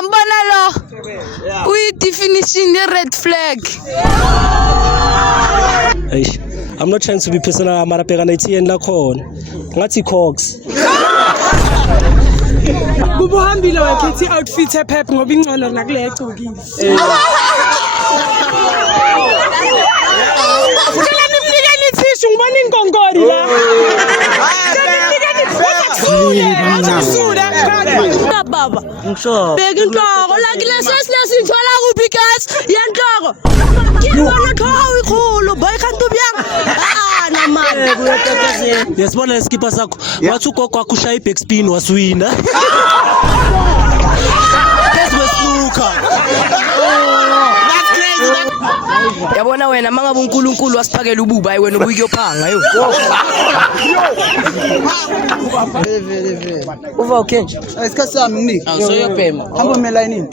nambona lo uyi-definition ye-red flag. I'm not trying to be personal, mara peka na itien la khona. Ngathi Cox. Kubuhambile wakhethi outfit ephepha ngoba ingcono nakule egcokile. Ngicela nimnikeni ithishu ngibona ingongori la. Baba. Ngisho. Beka inhloko la kilesi sithola kuphi guys? Yenhloko. Ngibona qhawe ikhulu boy kanti ubuyanga. Na man. Yesibona leskipa sakho. Wathi ugogo wakho ushaya iback spin waswina. Yabona wena mangabe uNkulunkulu wasiphakela ububa ayi wena ubuyiyophanga yo. Uva ukhenje. Isikhathi sami nini? Awusoyobhema. Hamba umelayinini.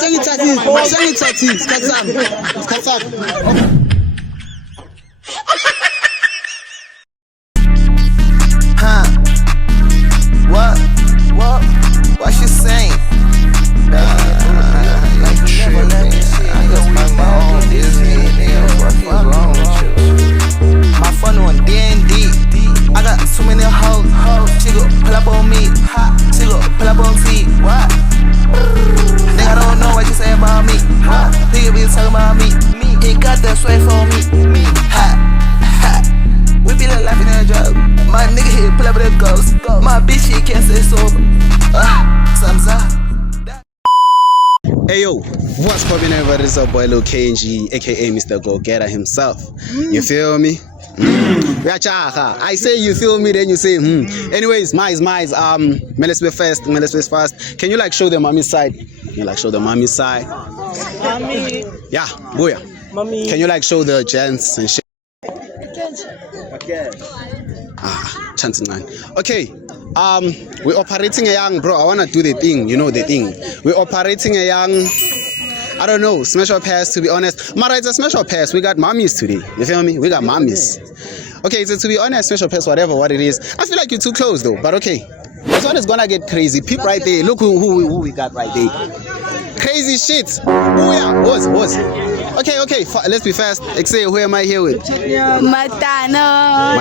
Sengithathile isikhathi sami. Isikhathi sami. What she saying? Like tripping. I just mind my own business. What is wrong with you? My phone on D&D. I got too many hoes. She go pull up on me. She go pull up on T. What? Nigga don't know what you say about me. Nigga be talking about me. He got that sway for me. We be like laughing at a joke. My nigga here pull up with a ghost. My bitch he can't say sober. Thumbs up. Hey yo, what's poppin' everybody? It's your boy Lil KNG, aka Mr. Go Getter himself. You feel me? I say you feel me, then you say Anyways, mice. Let's be fast. Can you like show the mommy side? Can you like show the mommy side? Mommy. Yeah, booyah. Mommy. Can you like show the gents and shit? Chanting man. Okay. We're operating a young bro. I wanna do the thing, you know the thing. We're operating a young, I don't know, smash or pass to be honest. Mara, it's a smash or pass. We got mommies today. You feel me? We got mommies. Okay, so to be honest, smash or pass, whatever what it is. I feel like you're too close though, but okay. This one is gonna get crazy. Peep right there. Look who we got right there. Crazy shit. Oh yeah, was. Okay, let's be fast. Say, who am I here with? Matano.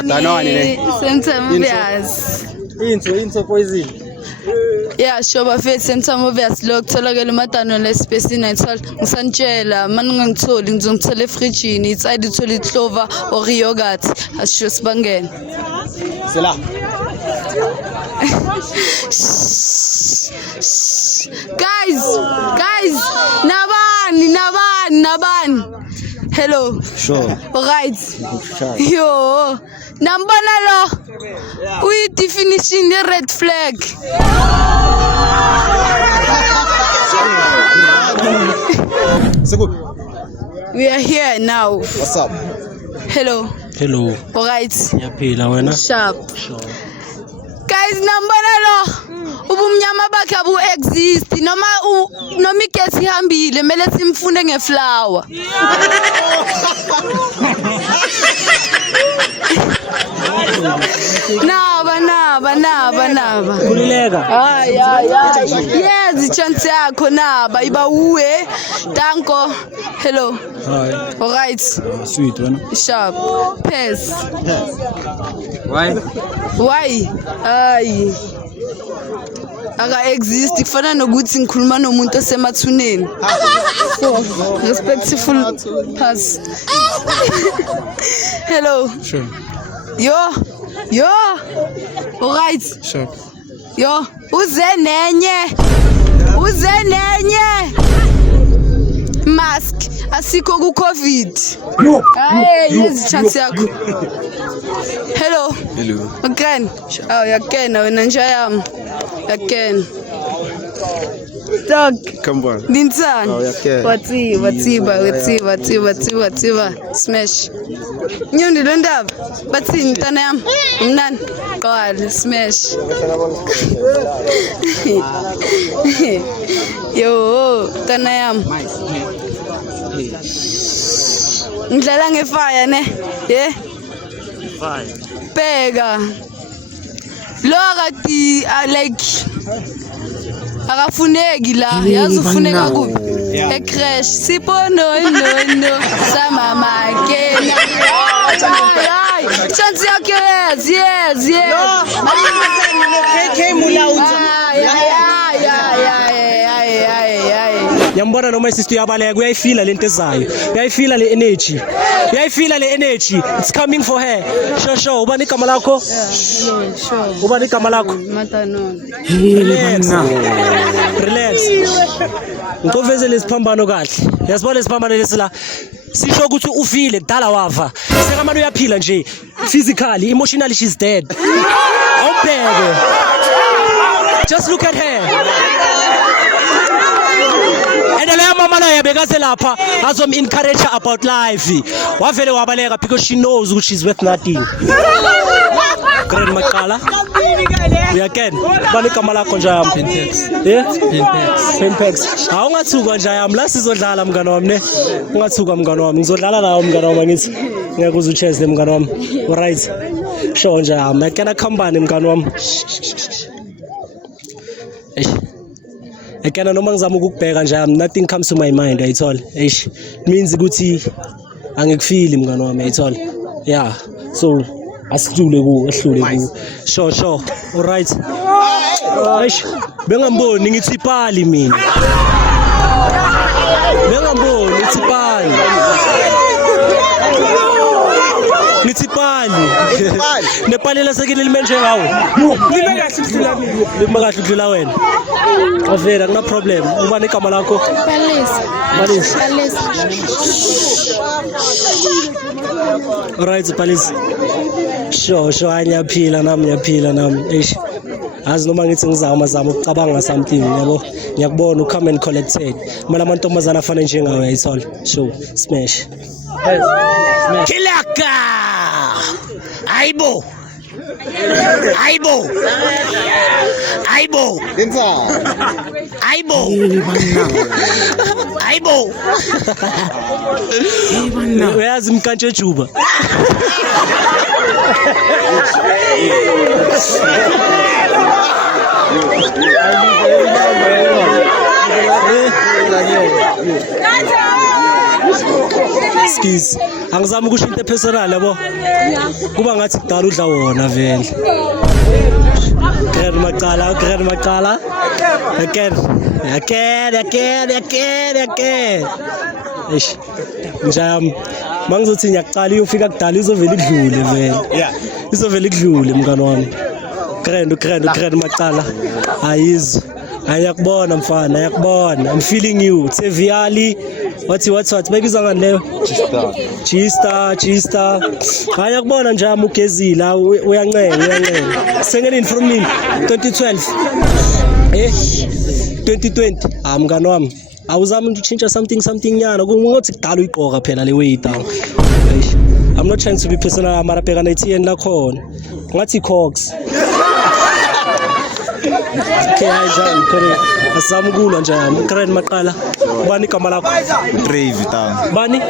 Into poison. Yeah, shoba fet sentamobvious lo kutholakala matano lespace ngisantshela maningangitholi ngizongithola efrijini it's either ithola iclover or yogurt asho sibangene. Sela. Guys, nabani. Hello. Sure. Alright. Yo. Nambona lo. Uyi-definition ye-red flag. We are here now. What's up? Hello. Alright. Ngiyaphila wena. Sharp. Guys, nambona lo. Ubumnyama bakhe abu exist noma igesi ihambile mele simfunde ngeflower. Naba. Kulileka. Yes, chance yakho naba iba uwe. Danko. Hello. Hi. Alright. Sweet wena. Sharp. Pass. Why? Ayi. Aka exist kufana nokuthi ngikhuluma nomuntu osemathuneni. Respectful pass. Hello. Sure. Yo. Alright. Sure. Yo, uze nenye. Mask asiko ku COVID. Yes, chance yakho. Hello. Again. Oh, yakena wena nje yami. Again. Dog. Come on. Dintsana. Oh, yakena. Whatsiba. Smash. Nyundi lo ndaba. Bathini ntana yami? Mnani. Qala smash. Yo, ntana yami. Ngidlala ngefire ne? Yeah. Fine. Bheka. Lo akati like akafuneki la yazi ufuneka kuphi ecrash sipono no samama kena chance yakhe yes KK Mulauta. Yambona noma isistu yabaleka uyayifila lento ezayo. Uyayifila le energy. It's coming for her. Sho ubani igama lakho? sure Ubani igama lakho? matanon Relax. Ngikuveze lesiphambano kahle. Yasibona lesiphambano lesila. Sisho ukuthi ufile kudala wava. Seka manje uyaphila nje. Physically, emotionally she's dead. Awubheke. Just look at her. And leya mama naye bekase lapha azom encourage her about life. Wavele wabaleka because she knows ukuthi she's worth nothing. Grand Makala. We again. Bani igama lakho nje yami? Pentex. Awungathuka nje yami la sizodlala mngane wami ne. Ungathuka mngane wami. Ngizodlala nawe mngane wami ngithi. Ngeke uze ucheze mngane wami. Alright. Sho nje yami. Akena khambani mngane wami. Akena noma ngizama ukukubheka nje yami nothing comes to my mind ayithola. Eish. Means ukuthi angikufili mngane wami ayithola. Yeah. So asidlule ku ehlule ku sho alright eish bengamboni ngithi pali mina bengamboni ngithi pali nepali lasekile limenje ngawo lime kahle udlula wena avela kuna problem ubani igama lakho Palisi alright Palisi sho anyaphila nami eish azi noma ngithi ngizama ukucabanga something yabo ngiyakubona come and collected mana amantombazana afana njengawe ayithola sho smash kilaka aibo uyazi mkantshe juba skis angizama ukusho into personal yabo kuba ngathi kudala udla wona vele Grand Makala again eish njam mangizothi ngiyaqala iyofika kudala izovela idlule vele izovela idlule mngane wami Grand Makala ayizwe ayakubona mfana ayakubona I'm feeling you Seviali what bayibiza ngani leyo Chista ayakubona nje amugezila uyancela sengeni from me 2012 2020 mngane wami awuzama ukuchintsha something nyana kungothi kudala uyiqoka phela le way down I'm not trying to be personal mara bheka neTN la khona ngathi Cox okay ayizami correct asizama ukulwa nje yami Grand Makala bani igama lakho Trevi ta bani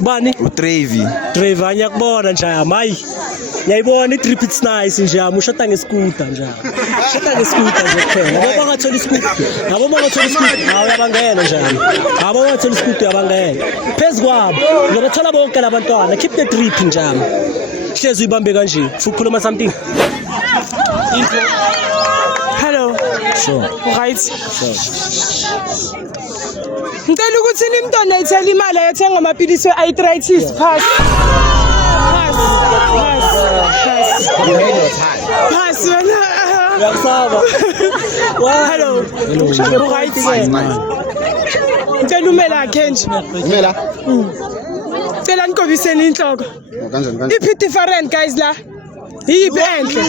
bani Trevi anyakubona nje yami hayi ngiyayibona i-trip it's nice nje yami ushota ngescooter nje kuphela ngoba ngathola iscooter uyabangena nje yami ngathola iscooter uyabangena phezukwabo ngizobathola bonke labantwana keep the trip nje yami hlezi uyibambe kanje fukhuluma something Hello. Sure. Right. Ngicela ukuthi nimntwana ethela imali ayethenga amaphilisi we-arthritis pass wena. Yakusaba. Hello. Right. Ngicela umela akhe nje. Umela. Cela nikobiseni inhloko. Kanjani? Iphi different guys la? Yipi enhle.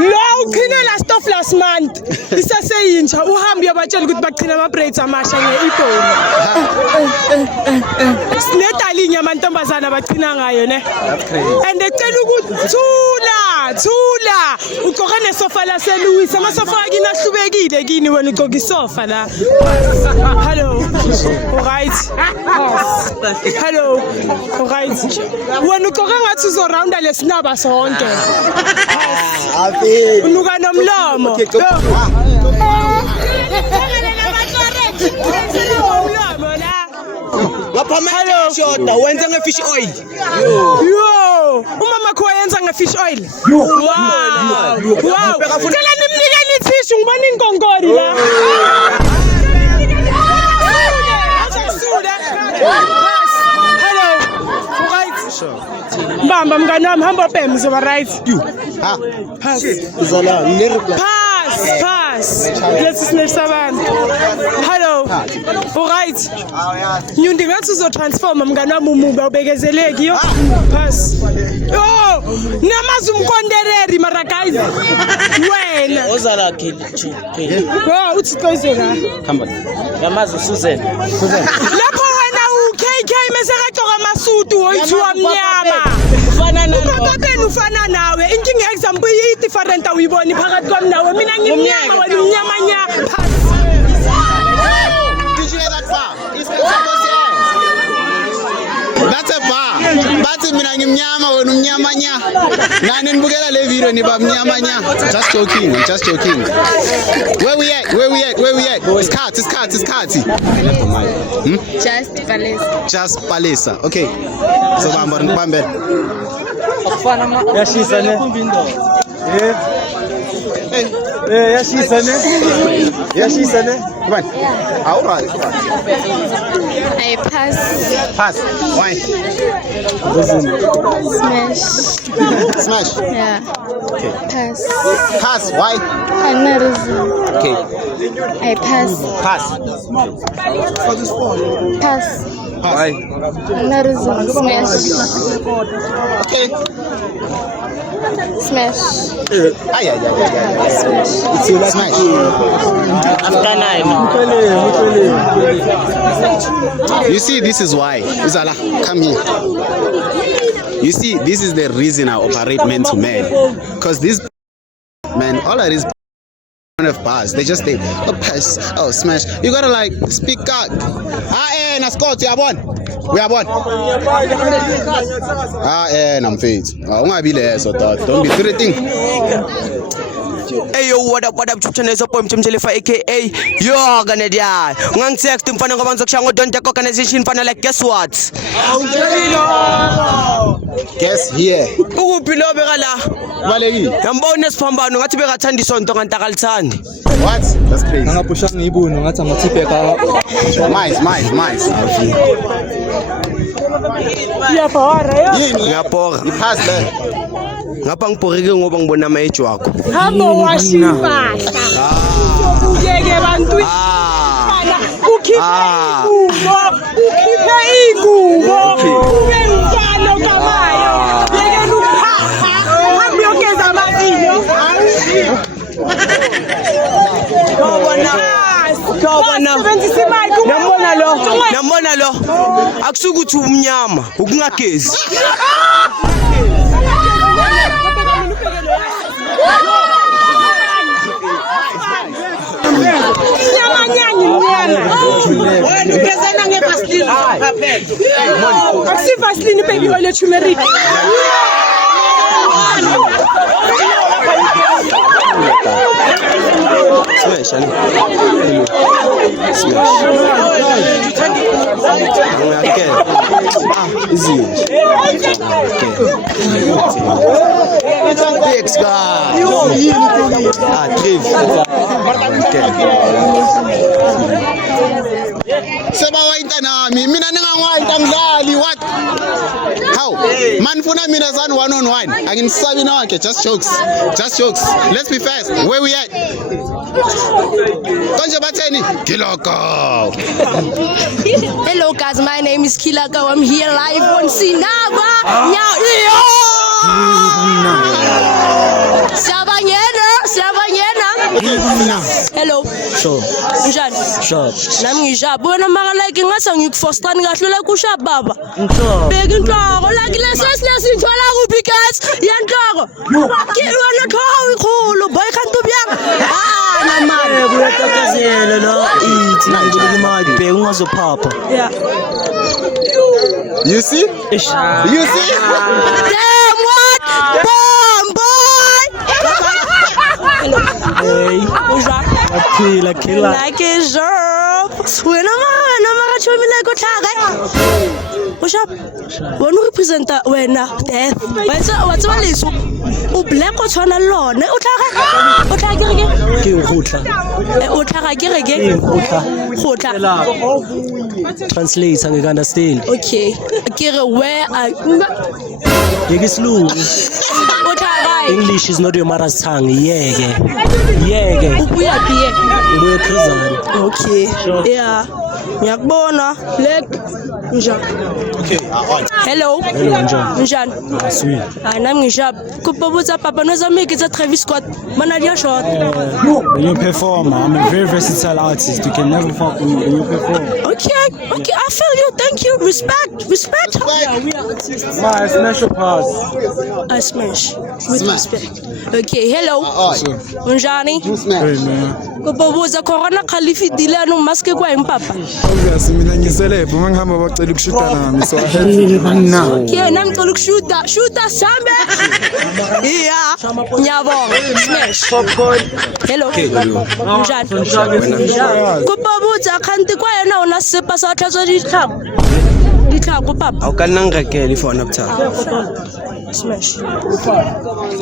Lo uqhine last of last month. Isaseyintsha uhambe yabatshela ukuthi baqhina ama braids amasha ngeIbhoni. Sinedalinya amantombazana baqhina ngayo ne. And ecela ukuthi thula. Uqoka nesofa la seLouis. Amasofa akini ahlubekile kini wena uqoka isofa la. Hello. Alright. Hello. Alright. Wena uqoka ngathi uzoraunda lesinaba sonke. Unuka nomlomo. Shoda wenza nge-fish oil. Yo, umama kho yenza nge-fish oil. Wow. Cela nimnike nithishu ngibona inkongori la. Hello. Right. Mbamba mngani wami hamba bhem zoba right. Pass. Pass. Let's snatch abantu. Hello. Alright. Nyundi ngathi uzotransforma mngani wami umubi awubekezeleki yo. Pass. Oh, namazi umkondereri mara guys. Wena. Ozala khe. Wo uthi qoyizela. Khamba. Yamazi Susan. Lapho wena uKK mesekacoka amasudu oyithiwa mnyama. Ufana nawe. Ubaba benu ufana nawe. Inkinga example i-different awuyiboni phakathi kwami nawe. Mina ngimnyama wena umnyama nya. Did you hear that bar? It's that's a bar. Bathi mina ngimnyama wena umnyama nya. Nani nibukela le video niba mnyama nya. Just joking, I'm just joking. Where we at? It's cards. Just Palesa. Okay. So bambe. Yashisa ne. Yashisa ne. Come on. All right. I pass. Pass. Why? Smash. Yeah. Okay. Pass. Why? Another reason. Okay. I pass. Pass. Why? Another reason. Smash. Okay. Smash. Smash. After 9. You see, this is why. Uzala, come here. You see, this is the reason I operate man to man. Because this man, all of these of bars, they just say, oh, pass, oh, smash. You gotta like speak out. Na Scott, we are one. I'm fit. Don't be threatening. Hey yo, what up channel so poem chimchelefa aka yo Ganadia. Ngang text mfana ngoba ngizokushango don't take organization mfana like guess what? Guess here. Ukuphi lo beka la? Baleki. Ngambona siphambano ngathi bekathanda isonto kanti akalithandi. What? That's crazy. Angapusha ngiyibuno ngathi amathipeka. Mice. Ngiyabhora. Pass there. Ngapha ngibhoreke ngoba ngibona amaage wakho. Hamba washipahla. Uyeke bantu. Ukhiphe ingubo. Ube ngalo kamayo. Yeke luphaha. Hamba uyogeza amazinyo. Nambona lo akusukuthi umnyama ukungagezi. Vaseline baby oil turmeric. Sebawaita nami mina ningawaita ngidlali what? How? Man funa mina zan 1-on-1. Anginisabi na wakhe just jokes. Let's be fast. Where we at? Konje batheni? Kiloko. Hello guys, my name is Kilaka. I'm here live on Sinaba. Sabanyena. Hello. Sure. Njani? Nami ngijabona maka like ngathi ngikufoster kahle la kusha baba. Beka inhloko like lesesithola kuphi guys? Yanhloko. Kilwana thowa ikhulu boy kanti ubyanga. Namani. Kuyatatazela la ithi ngibulika imali bheka ungazophapha. Yeah. You see? Damn what? Bomb boy. Hey. Uja. Akila. Like a job. Wena mara chomi like otlhaga. O shap. Wena o representa wena death. Wa tswa leso. O black o tshwana lone. O tlhaga. O tlhaga ke reke. Ke khutla. O tlhaga ke reke. Khutla. Translate angeke understand. Okay. Ke re where are Yeke isilungu. O tlhaga. English is not your mother's tongue. Yeke. Ubuya pie. Ubuye prison. Okay. Yeah. Ngiyakubona. Lek. Njani? Okay, on. Hello. Njani? Sweet. Hayi nami ngishap. Kupobutsa papa nozamike tsa Travis Scott. Mana dia short. You perform. I'm a very versatile artist. You can never fuck with me when you perform. Okay. I feel you. Thank you. Respect. My special pass. I smash. With Smash. respect. Okay. Hello. On. Njani? Hey man. Kupobutsa corona khalifi dilano maske kwa impapa. Obviously mina ngiselebhe mangihamba bacela ukushuta nami so I had to bana. Okay, nami ngicela ukushuta. Shuta sambe. Yeah. Ngiyabonga. Smash. Popcorn. Hello. Njani? Kupobutsa khanti kwa yena una sepa sa tlhatso ditlhako papa. How can ngrekele phone up top? Smash.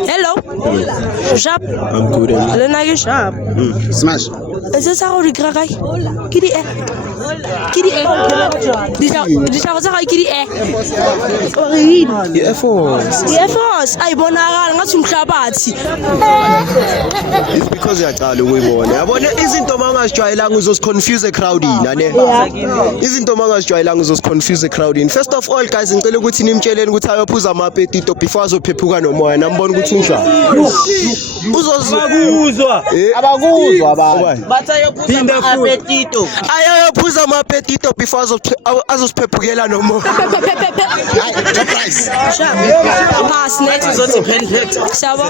Hello. Sharp. I'm good. Lena ke sharp. Smash. Ese sa go di kra kae? Ke di e. Di sa go ke di e. The Air Force. Air Force ay bonakala ngathi umhlabathi. It's because uyaqala ukuyibona. Yabona izinto mangazijwayelanga uzosiconfuse a crowd ne. Izinto mangazijwayelanga uzosiconfuse a crowd. First of all guys ngicela ukuthi nimtsheleni ukuthi ayophuza amapetito before azophephuka nomoya nambona ukuthi unjani. Uzozwa. Abakuzwa abantu. Batayophuza amapetito. Ayophuza amapetito before azosiphephukela nomoya. Surprise. Pass next. Sabo.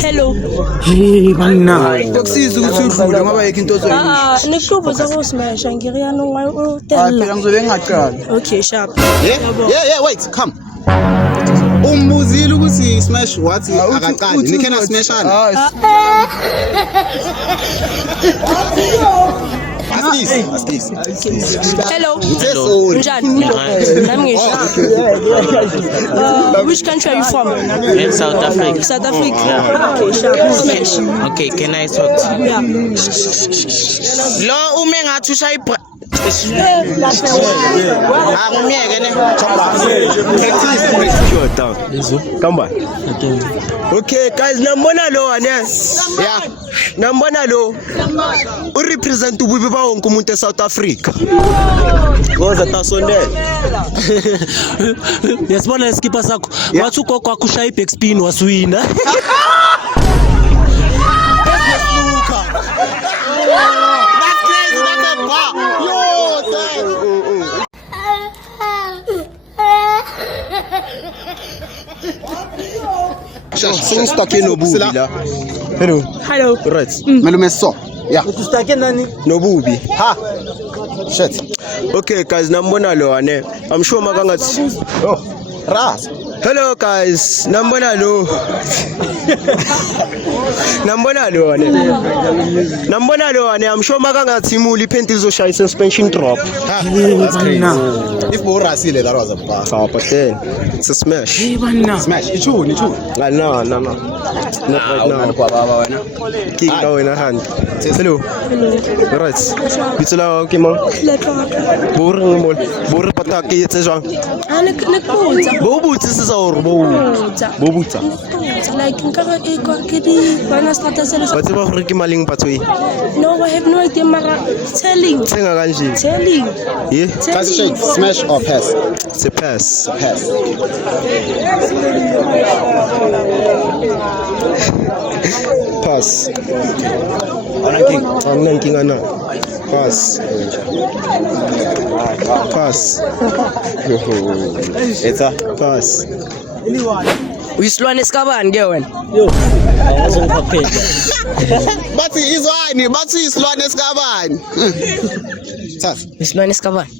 Hello. Hey bana. Kusiza ukuthi udlule ngoba yeke into ozoyisho. Nikubo zako smash ngiriya no Phela ngizobe ngaqala. Okay, sharp. Yeah, wait, come. Umbuzile ukuthi smash what akaqali. Nikhena smashana. What's this? Hello. Sorry. Njani? Nami ngisho. Which country are you from? In South Africa. South Africa. Okay, sharp. Smash. Okay, can I talk to you? Yeah. Lo ume ngathi ushayibra. Akumiyeke ne. Come on. Okay guys nambona lo ane. Yeah. Nambona lo. U represent ububi ba wonke umuntu eSouth Africa. Ngoza tasondela. Yasibona iskipa sakho. Wathi ugogo wakho ushaya iback spin waswina. Sing stuck in Nobubi la. Hello. Right. Melume so. Yeah. Nobubi. Ha. Shit. Okay guys nambona lo ane. I'm sure makangathi. Oh. Ras. Hello guys. Nambona lo. Nambona lo ane. I'm sure makangathi imuli iphenti izoshaya suspension drop. That's crazy. If Borasile that was a pass. But then it's a smash. Smash. Ichu. No. Not right now. Kick now in a hand. Hello. Right. Bitula kima. Bor pataki etse jang. Bobutse se sa hore bobutsa. Like nkara e kwa ke di bana starter sele. Ba tseba hore ke maleng patswe. No, I have no idea mara telling. Tsenga kanje. Telling. Yeah. That's shake. Smash or pass? It's a pass. Pass. Pass. I'm not king ana. Pass. Pass. It's a pass. Uyisilwane sikabani ke wena? Ayazi ngiphaphela. Bathi izwani, bathi isilwane sikabani. Tough. Uyisilwane sikabani?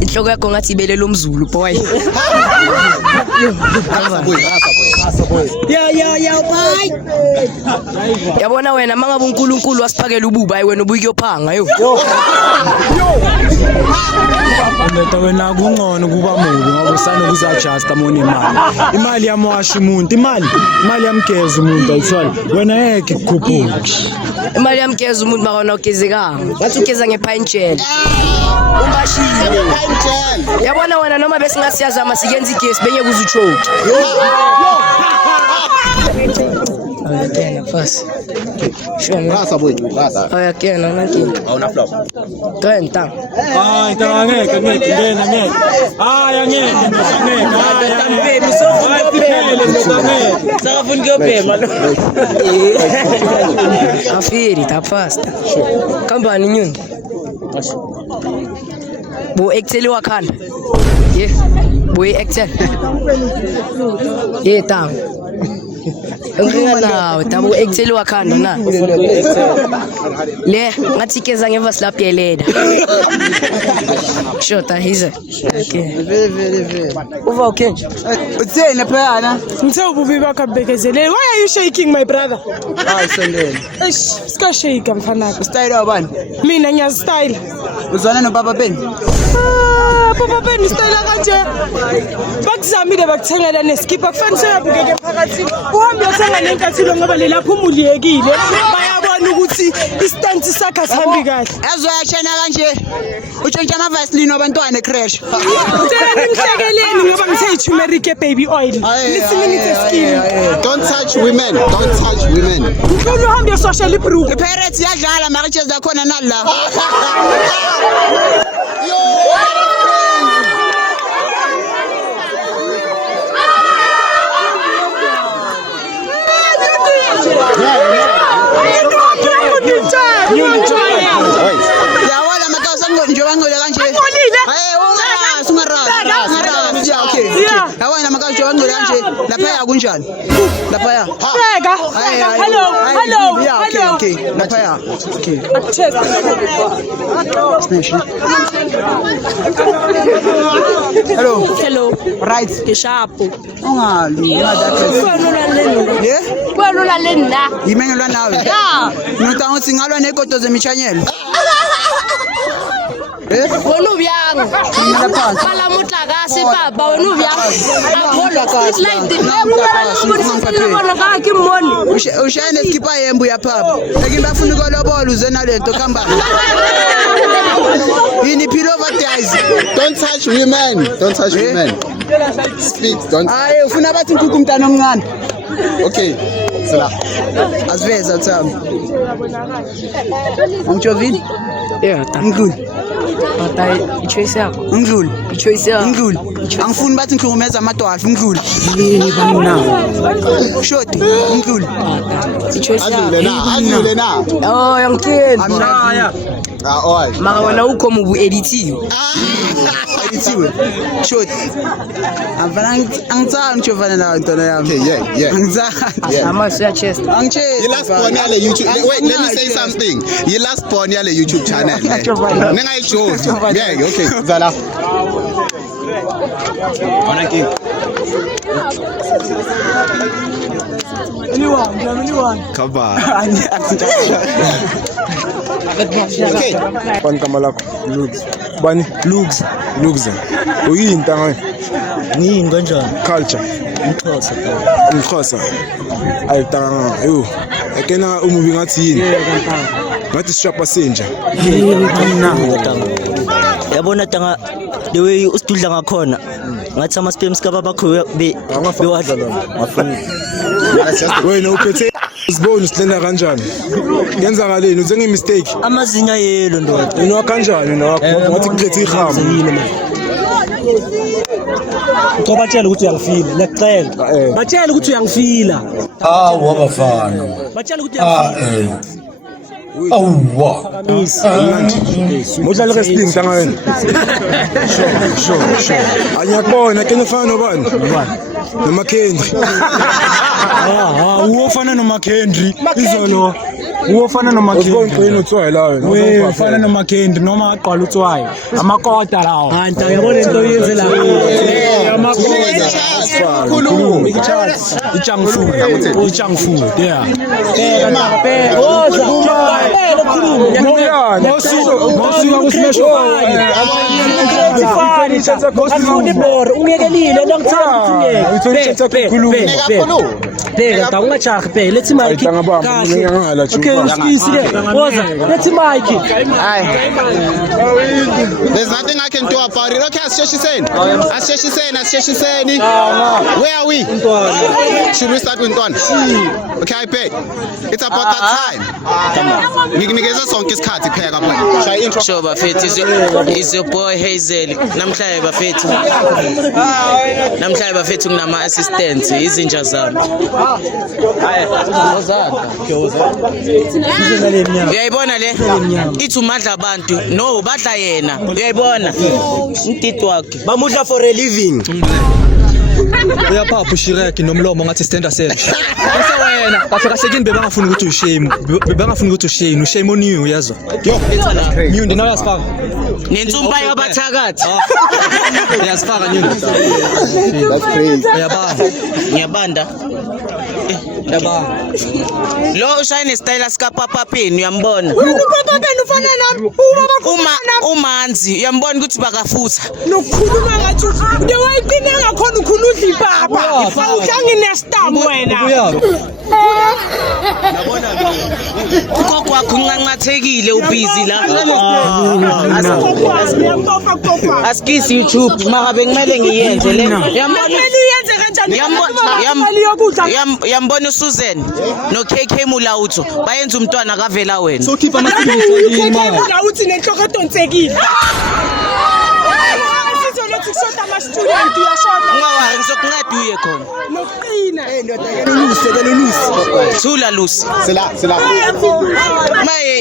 Inhloko yakho ngathi ibele lomzulu boy. Boy. Yeah, bye. Yabona wena mangabe uNkulunkulu wasiphakela ububa hayi wena ubuye kuyophanga yo. Meta wena kungcono kuba mubi ngoba usanokuza-adjusta mona imali yamwasha umuntu imali yamgeza umuntu ayithola wena ngeke kukhuphuke Imali yamgeza umuntu makona ugezekanga. Ngathi ugeza ngepintshela. Ungashile. Yabona wena noma besingasiyazama sikenza igesi benye kuzuchoke. Ayatena fast. Sure. Rasa boy, rasa. Ayakena nankinto. Awuna flop. Kenta. ngeke ngeke Sakafuna kuyobhema lo. Afiri ta fast. Kambani nyungu. Bo Excel wakhanda. Yeah. Bo Excel. Yeah tang. Ngina tabo Excel wakhanda na. Le ngathi keza ngeva slap yeleda. Shota hize. Okay. Very. Uva okay. Utheni phana? Ngithe ububi bakho bekezele. Why are you shaking my brother? Hayi sondela. Eish, sika shake mfanaka. Style wabani? Mina ngiyazi style. Uzwana noBaba Ben? Papa Ben style kanje. Bakuzamile bakuthengela neskipa kufanele uyabukeke phakathi. Uhambe uthenga nenkathilo ngoba lapho umuliyekile. Bayabona ukuthi istance sakhe asihambi kahle. Azoyachena kanje. Utshontsha ama-Vaseline wabantwana ecrash. Utheni ngihlekeleni ngoba ngithe turmeric baby oil. Listening to skin. Don't touch women. Don't touch women. Ngifuna uhambe usocial ibrook. Pirates yadlala marriages zakhona nala. Yawala makasa njengoba ngole kanje. Okay. Yawona makasa njengoba ngole kanje. Lapha ya kunjani? Lapha ya. Hello. Yeah, okay. Lapha ya. Okay. Hello. Right. Keshapo. Ungali. Yeah? Kwalula lenda. Yimengelwa nawe. Ya. Notanga singalwa negodo zemichanyelo. Wena ubyang. Kala mutlakase baba wena ubyang. Ushayene skipa yembu ya papa. Ekimba funa ukolobola uze nalento khamba. Yini prioritize. Don't touch women. Don't touch women. Speak. Don't. Hayi ufuna bathi nkuku umntana omncane. Okay. Sala. Asiveza tsami. Angichovini? Yeah, Ngidlule. Bata ichoice yakho. Ngidlule. Ichoice yakho. Ngidlule. Angifuni bathi ngikhulumeza amadwafu ngidlule. Shoti ngidlule. Ichoice yakho. Adlule na. Oh, yangitheni. All. Mara wena ukho mubu editiwe. Editiwe. Shoti. Angitsani ngichovana nawe ntona yami. Okay, yeah. Angitsani. Ama siya chest. Angitshela. You last born yale YouTube. Wait, let me say something. You last born yale YouTube channel. Ningayijovi. Yeah, okay. Zala. Anyone. Come on. Okay. Bani kama lako? Lugs. Bani? Lugs. Uyini ntanga? Ngiyini kanjani? Culture. Mxhosa. Ayitanga. Yo. Ekena umubi ngathi yini? Ngathi sishapa senja. Yabona tanga the way usidudla ngakhona ngathi ama spams kababa bakho bewadla ngafuna wena uphethe usibona usilenda kanjani yenzakaleni uze ngemistake amazinya yelo ndoda yini kanjani nakho ngathi kuphethe ihamba ngoba batshela ukuthi uyangifila ngiyacela batshela ukuthi uyangifila wabafana batshela ukuthi uyangifila awwa modlala wrestling ntanga wena sure anyakubona ke nofana nobani noma Kendri uwofana noma Kendri izolo Ufana noMakendi ufana noMakendi noma aqala utswayo amakota lawo Anti uyabona into oyenze la. i-junk food yeah ungekelile bheka ungajahi bheka lethi mic kahle okay usikisi ke woza lethi mic There's nothing I can do about it. Okay, asisheshiseni. Where are we? Should we start with Ntwana? Okay, I pay. It's about that time. Nginikeza sonke isikhathi pheka manje. Shaya intro. Sure bafethu is your boy Hazel. Namhlanje bafethu nginama assistants izinja zami. Uyayibona le? Ithi umadla abantu. No, badla yena. Uyayibona? Umtiti wakhe. Bamudla for a living. Uyaphapha uShirek nomlomo ngathi stand self. Bese wena kahle kini bebangafuni ukuthi ushame. Bebangafuni ukuthi ushame, ushame on you uyazwa. Yo, Nyundi nawe yasifaka. Nensumpa yabathakathi. Yasifaka Nyundi. That's crazy. Ngiyabanda. Lo ushayine style sika Papa Pen uyambona. Papa Pen ufana nami. Umanzi uyambona ukuthi bakafutha. Nokukhuluma ngathi uyayiqina ngakhona ukhuludla ipapa. Awuhlangi nestam wena. Ukhokho wakho unqanqathekile ubhizi la. Askisi YouTube mara bengimele ngiyenze le. Yambona uSusan no KK Mulauto bayenza umntwana kavela wena. So keep amathini Mulauto nenhloko edontsekile. Sizolokushota ama-student uyashona. Ungawari ngizokunceda uye khona. Noqina. Thula Lusi. Sila. Maye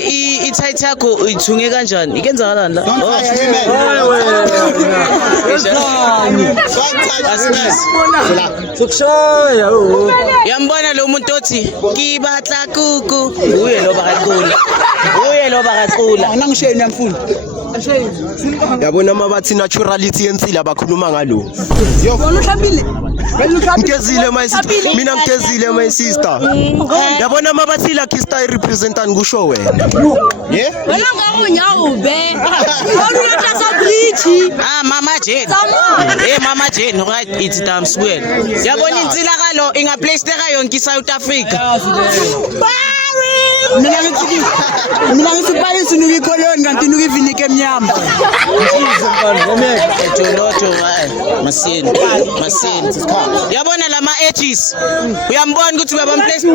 i-tight yakho uyithunge kanjani? Ikenzakalani la? Don't touch me, man. Sokushaya Yambona lo muntu othi ngibatla kuku. Uye lo bakaqula. Angisheni yamfundi. Yabona mabathi naturality yensila bakhuluma ngalo. Yo, wona uhlambile. Ngezile mina ngezile my sister. Yabona mabathi la Kista representant kusho wena. Yeah? Wena ngaunyaube. Wona uyahlasa bridge. Mama Jane. Mama Jane right it's damn swear. Yabona insila kalo inga place teka yonke South Africa. Mina ngithi bayisi nuki colon kanti nuki vinike emnyama. Masini. Yabona lama edges. Uyambona ukuthi uyabamplace.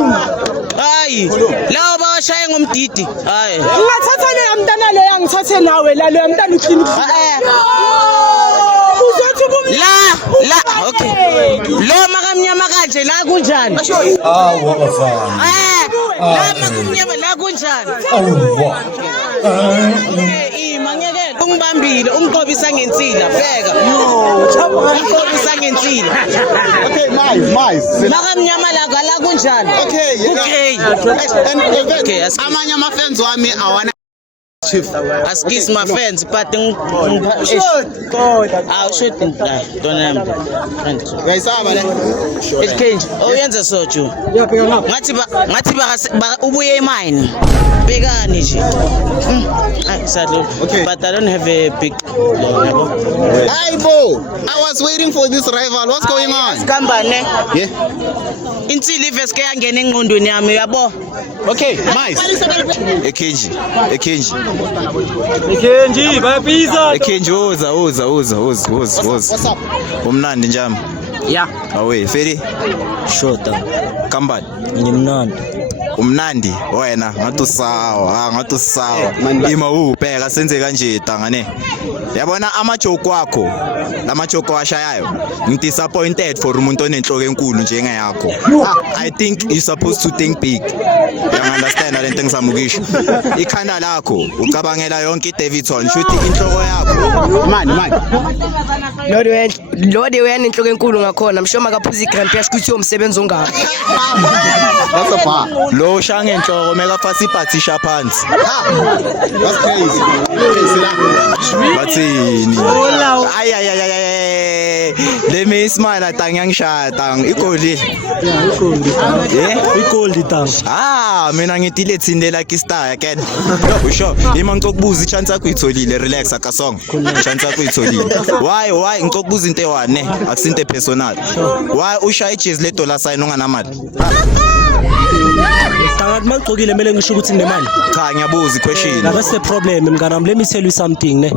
Hayi. Lawo bawashaya ngomdidi. Hayi. Ungathatha le mntana le yangithathe nawe la le mntana uclinic. La okay. Lo makamnyama kanje la kunjani? Wabafana. La makamnyama la kunjani? Mangekele ungibambile ungiqobisa ngensila bheka. Ungiqobisa ngensila. Okay, nice. Makamnyama la kunjani? Okay. Okay, amanye ama-fans wami awana askis my friends but shoot Uyayisaba le? Exchange oyenza soju ngathi ubuye emine bekani nje sadly but I don't have a big Aibo, I was waiting for this rival. What's going on? Skambane Yeah. Insili iveske yangena engqondweni yami yabo. Okay, nice. Ekenji bayabiza. Ekenji woza. What's up? Umnandi njami. Yeah. Awe, Feri. Shota. Kambani. Ngimnandi. Umnandi wena ngathi usawa ima ubheka senze kanje dangane yabona amajoko wakho lamajoko washayayo ngidisappointed for umuntu onenhloko enkulu njengeyakho. I think you supposed to think big. You understand lento engisamukisho ikhanda lakho ucabangela yonke iDavidson shuthi inhloko yakho Man. Not well. lo de uyana inhloko enkulu ngakhona msho makaphuza igrant yash kuthi umsebenzi ongaka That's a bar. Lo shange enhloko mekafasa ibhathisha phansi. That's crazy. Bathini. Ay. Let me smile tang ngishaya tang igoli. igoldi tang. Mina ngithi lethindela kistar again. Usho ima ngikubuza ichance yakho uyitholile relax akasong. Chance yakho uyitholile. Why ngikubuza into ewane akusinte personal. Why ushaya ijezi le dollar sign unganamali? Tangathi magcokile mele ngisho ukuthi nginemali. Cha ngiyabuza iquestion. That's the problem mnganami. Let me tell you something ne.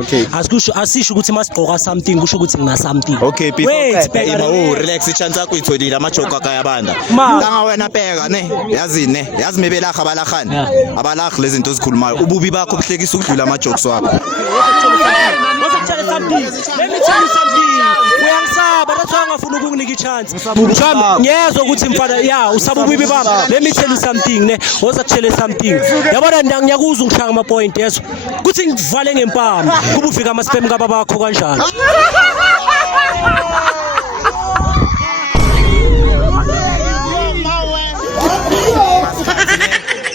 Asisho ukuthi masigqoka something kusho ukuthi ngina something. Okay, before wait, relax ichance yakho uyitholile amajoke akayabanda. Tanga wena pheka ne. Yazi mebelakha abalahani. Abalakhi lezi zinto ezikhulumayo. Ububi bakho buhlekisa ukudlula amajokes wakho. Let me tell you something. Uyangisaba that's why ngafuna ukunginika ichance. Ngiyezwa ukuthi mfana usaba ububi bami. Let me tell you something ne. Woza kushele something. Yabona ngiyakuzwa ngishaya ama point yeso. Kuthi ngivale ngempama. Kuba ufika ama spam kababa bakho kanjani.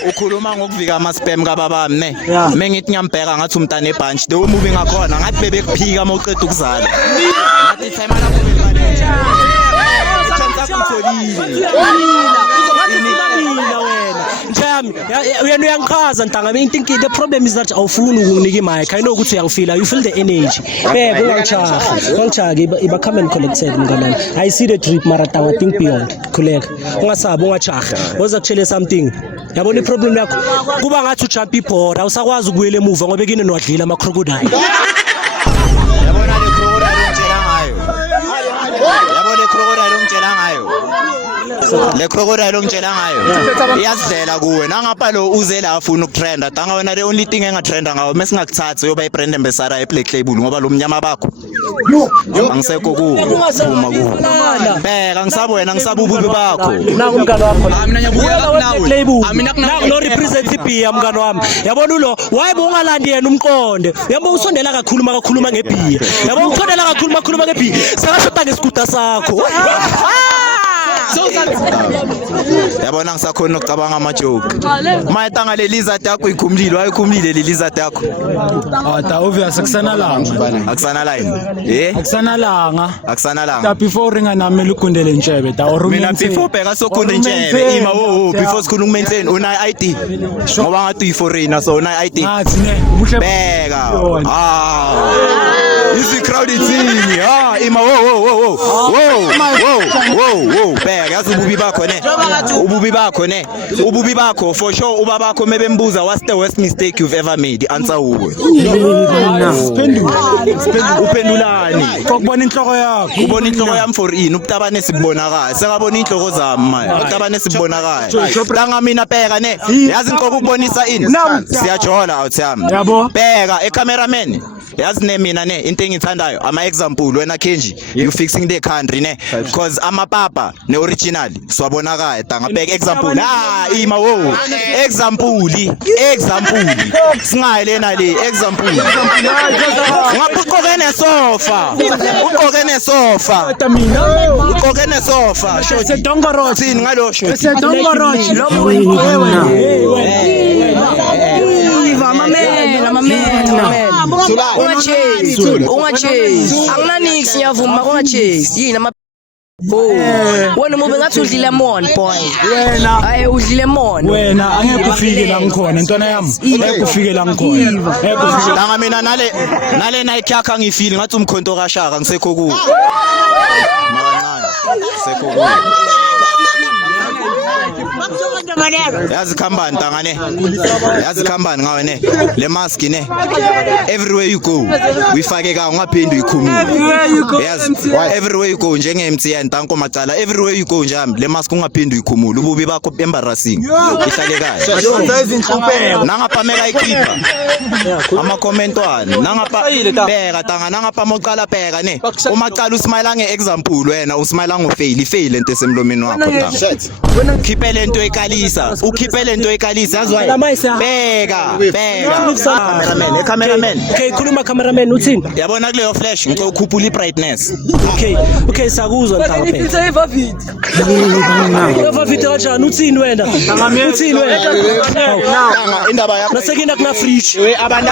Ukhuluma ngokuvika ama spam kababami ne. Mengithi ngiyambheka ngathi umntana ebunch. The movie ngakhona ngathi bebekuphika mawuqeda ukuzala. Ngathi time lapho belibaleje. Chance akutholile. Njami uyangichaza ntanga into the problem is that awufuni ukunginika imic. I know ukuthi uyangifila, you feel the energy. Ungachaga iba come and collected mnganami. I see the trip maratanga think beyond khuleka ungasabi ungachaga woza kushele something. Yabona iproblem yakho kuba ngathi ujump ibhoda usakwazi ukuyela emuva ngoba kine nwadlila ama crocodile. Yabona le crocodile ongitshela ngayo. Yabona le crocodile ongitshela ngayo. Le crocodile ongitshela ngayo iyazidlela kuwe nangapha lo uze la afuna ukutrenda tanga wena the only thing engatrenda ngawo mesingakuthatha yoba ibrand ambassador eBlack Label ngoba lo mnyama bakho angisekho kuwe phuma kuwe bheka ngisabo wena ngisabo ububi bakho naku umngane wakho mina ngiyabukela naku lo represent ibhiya umngane wami yabona ulo wayibe ungalandi yena umqonde yabo usondela kakhuluma ngebhiya yabo usondela kakhuluma ngebhiya sakashoda ngesikuta sakho yabona ngisakhona ukucabanga amajoke mayetanga le lizard yakho ikhumlile wayikhumlile le lizard yakho obvious akusana langa akusana langa before ringa nami lugundele ntshebe mina before bheka sokunda ntshebe ima before sikhuluma maintain una ID ngoba ngathi uyiforeigner so una ID bheka is crowd thing ima bheka yazi ububi bakho for sure ubabakho mebembuza what's the worst mistake you've ever made answer uwe uphendulani kokubona inhloko yakho ubona inhloko yami for ini ubutabane sibonakala sekabona inhloko zami manje ubutabane sibonakala langa mina bheka ne yazi inhloko ukubonisa ini siyajola out yami bheka ecameraman yazi ne mina ne into engithandayo ama example wena Kenji you fixing the country ne because amapapa ne original swabonakala tanga bheka example ima example singaye lena le example ngapha uqoke nesofa sedongorothi thini ngalo sho ungachase anginanix ngiyavuma ungachase yini ama wena mube ngathi udlile lemon boy hayi udlile lemon wena angeke ufike la ngikhona intwana yami angeke ufike la ngikhona langa mina nale nayikhakha ngifile ngathi umkhonto kashaka ngisekho kuwe makancane sekho kuwe yazi khambani tangane yazi khambani ngawe ne le mask ne everywhere you go uyifake ka ungaphinda uyikhumule yazi everywhere you go njenge MTN tanko macala everywhere you go njami le mask ungaphinda uyikhumule ububi bakho embarrassing ihlale kahle nangapha meka ikhipha ama comment wani nangapha bheka tanga nangapha moqala bheka ne umacala usmile nge example wena usmile ngo fail into esemlomeni wakho tanga wena khiphele into ekali ekalisa ukhiphe lento ekalisa yazwa bheka cameraman okay khuluma cameraman uthini yabona kuleyo flash ngicela ukhuphula ibrightness okay sakuzwa ntanga phela Pizza evavit. evavit kanjani uthini wena tanga indaba yakho nasekina kuna fridge abantu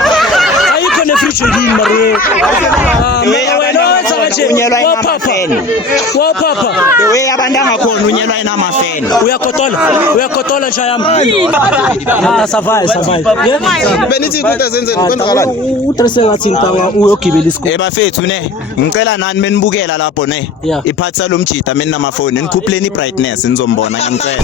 ayikho ne fridge yini mare wena wenza kanje unyelwa inamafeni wapapa we abantu angakhona unyelwa inamafeni uyakotola nje yami savai benithi ukuthi zenzeni kwenzakalani udresse ngathi ntanga uyogibela isikole ebafethu ne ngicela nani menibukela lapho ne iphatha lo mjida mina namafoni nikhuphuleni ibrightness nizombona ngiyacela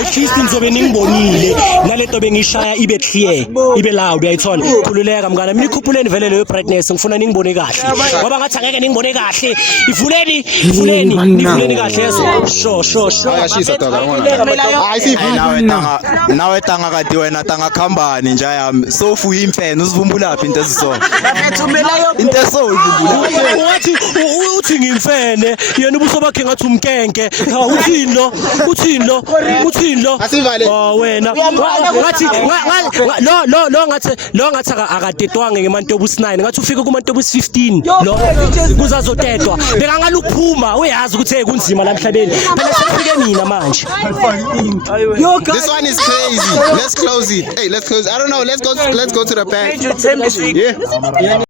ekhisi nizobe ningibonile nalento bengishaya ibe clear ibe loud uyayithola khululeka mngana mina ikhuphuleni vele leyo brightness ngifuna ningibone kahle ngoba ngathi angeke ningibone kahle ivuleni kahle yezo sure ayashisa doka nawe tanga kade wena tanga khambani nje yami sofu imfene usivumbulaphi into ezisona into esoyivumbula wathi uthi ngimfene yena ubuso bakhe ngathi umkenke uthini lo asivale wena wathi lo ngathi akatetwanga ngeMantobusi 9 ngathi ufike kuMantobusi 15 lo kuzazotetwa bekangaluphuma uyazi ukuthi kunzima la emhlabeni phela sefike mina manje this one is crazy let's close it I don't know let's go to the bank yeah